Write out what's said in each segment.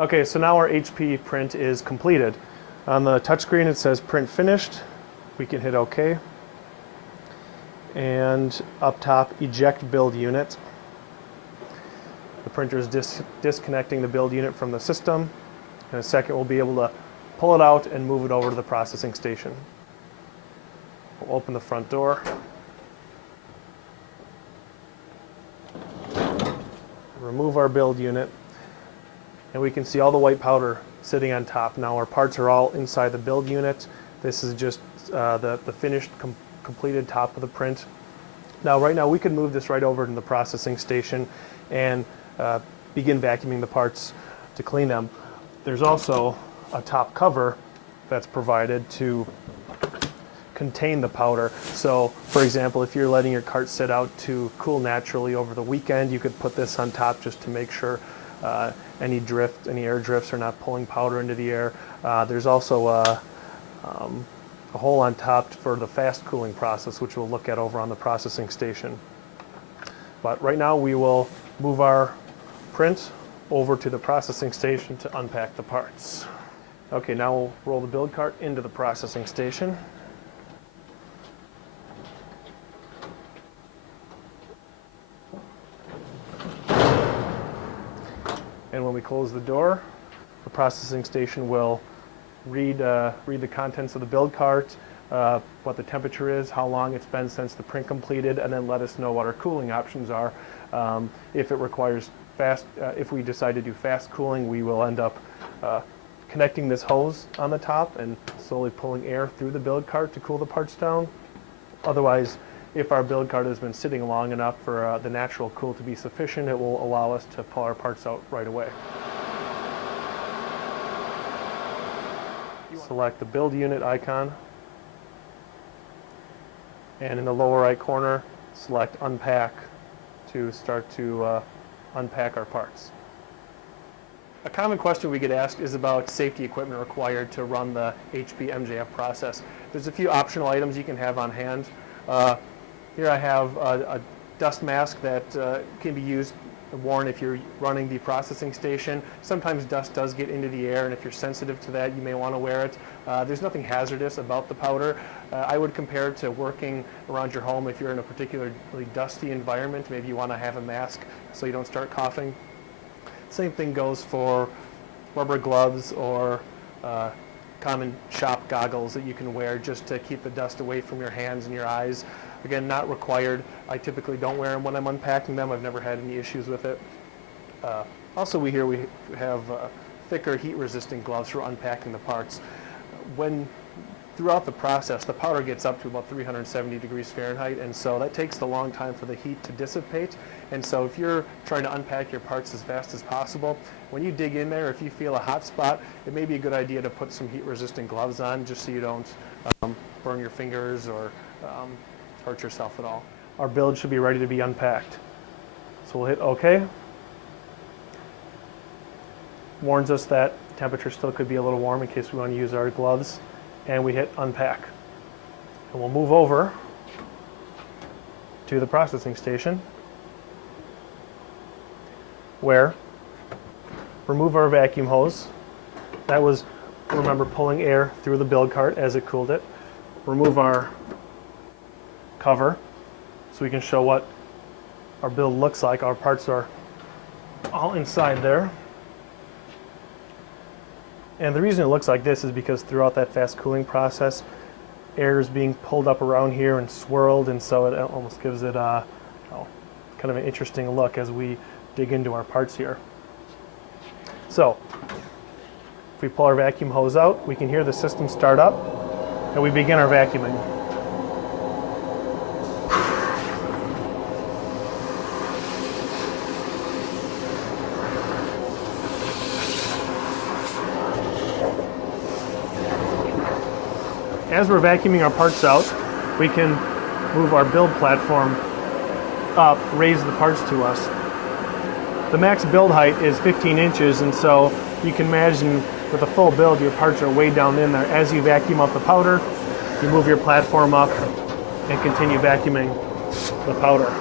Okay, so now our HP print is completed. On the touchscreen it says print finished. We can hit OK. And up top, eject build unit. The printer is disconnecting the build unit from the system. In a second we'll be able to pull it out and move it over to the processing station. We'll open the front door. Remove our build unit. And we can see all the white powder sitting on top. Now our parts are all inside the build unit. This is just the finished, completed top of the print. Now right now we could move this right over to the processing station and begin vacuuming the parts to clean them. There's also a top cover that's provided to contain the powder. So for example, if you're letting your cart sit out to cool naturally over the weekend, you could put this on top just to make sure any air drifts are not pulling powder into the air. There's also a hole on top for the fast cooling process, which we'll look at over on the processing station. But right now we will move our print over to the processing station to unpack the parts. Okay, now we'll roll the build cart into the processing station. And when we close the door, the processing station will read the contents of the build cart, what the temperature is, how long it's been since the print completed, and then let us know what our cooling options are. If it requires if we decide to do fast cooling, we will end up connecting this hose on the top and slowly pulling air through the build cart to cool the parts down. Otherwise, if our build cart has been sitting long enough for the natural cool to be sufficient, it will allow us to pull our parts out right away. Select the build unit icon, and in the lower right corner, select unpack to start to unpack our parts. A common question we get asked is about safety equipment required to run the HP MJF process. There's a few optional items you can have on hand. Here I have a dust mask that can be worn if you're running the processing station. Sometimes dust does get into the air, and if you're sensitive to that, you may want to wear it. There's nothing hazardous about the powder. I would compare it to working around your home. If you're in a particularly dusty environment, maybe you want to have a mask so you don't start coughing. Same thing goes for rubber gloves or common shop goggles that you can wear just to keep the dust away from your hands and your eyes. Again, not required. I typically don't wear them when I'm unpacking them. I've never had any issues with it. Also, we have thicker heat-resistant gloves for unpacking the parts. Throughout the process, the powder gets up to about 370 degrees Fahrenheit, and so that takes a long time for the heat to dissipate. And so if you're trying to unpack your parts as fast as possible, when you dig in there, if you feel a hot spot, it may be a good idea to put some heat-resistant gloves on just so you don't burn your fingers or hurt yourself at all. Our build should be ready to be unpacked. So we'll hit OK. Warns us that temperature still could be a little warm in case we want to use our gloves. And we hit unpack. And we'll move over to the processing station where remove our vacuum hose. That was, remember, pulling air through the build cart as it cooled it. Remove our cover so we can show what our build looks like. Our parts are all inside there. And the reason it looks like this is because throughout that fast cooling process, air is being pulled up around here and swirled, and so it almost gives it kind of an interesting look as we dig into our parts here. So, if we pull our vacuum hose out, we can hear the system start up, and we begin our vacuuming. As we're vacuuming our parts out, we can move our build platform up, raise the parts to us. The max build height is 15 inches, and so you can imagine with a full build, your parts are way down in there. As you vacuum up the powder, you move your platform up and continue vacuuming the powder.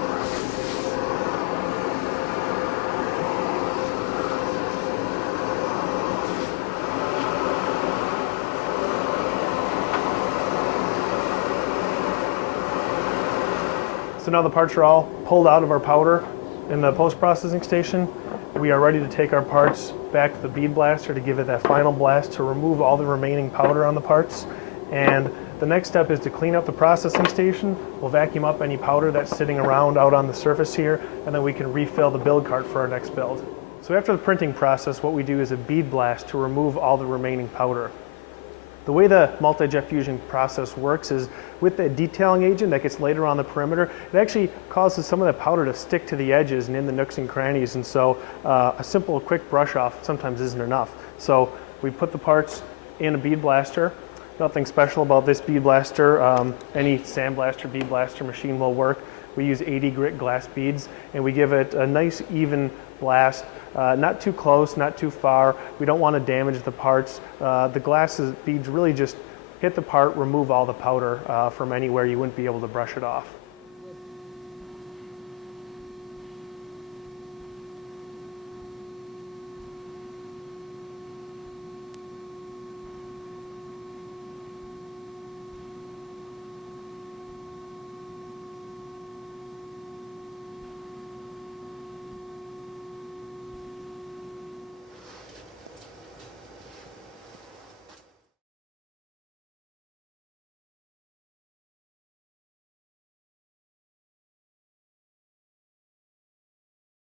So now the parts are all pulled out of our powder in the post-processing station. We are ready to take our parts back to the bead blaster to give it that final blast to remove all the remaining powder on the parts. And the next step is to clean up the processing station. We'll vacuum up any powder that's sitting around out on the surface here, and then we can refill the build cart for our next build. So after the printing process, what we do is a bead blast to remove all the remaining powder. The way the MultiJet Fusion process works is with the detailing agent that gets laid around the perimeter, it actually causes some of the powder to stick to the edges and in the nooks and crannies, and so a simple quick brush off sometimes isn't enough. So we put the parts in a bead blaster. Nothing special about this bead blaster. Any sandblaster, bead blaster machine will work. We use 80 grit glass beads, and we give it a nice even blast, not too close, not too far. We don't want to damage the parts. The beads really just hit the part, remove all the powder from anywhere. You wouldn't be able to brush it off.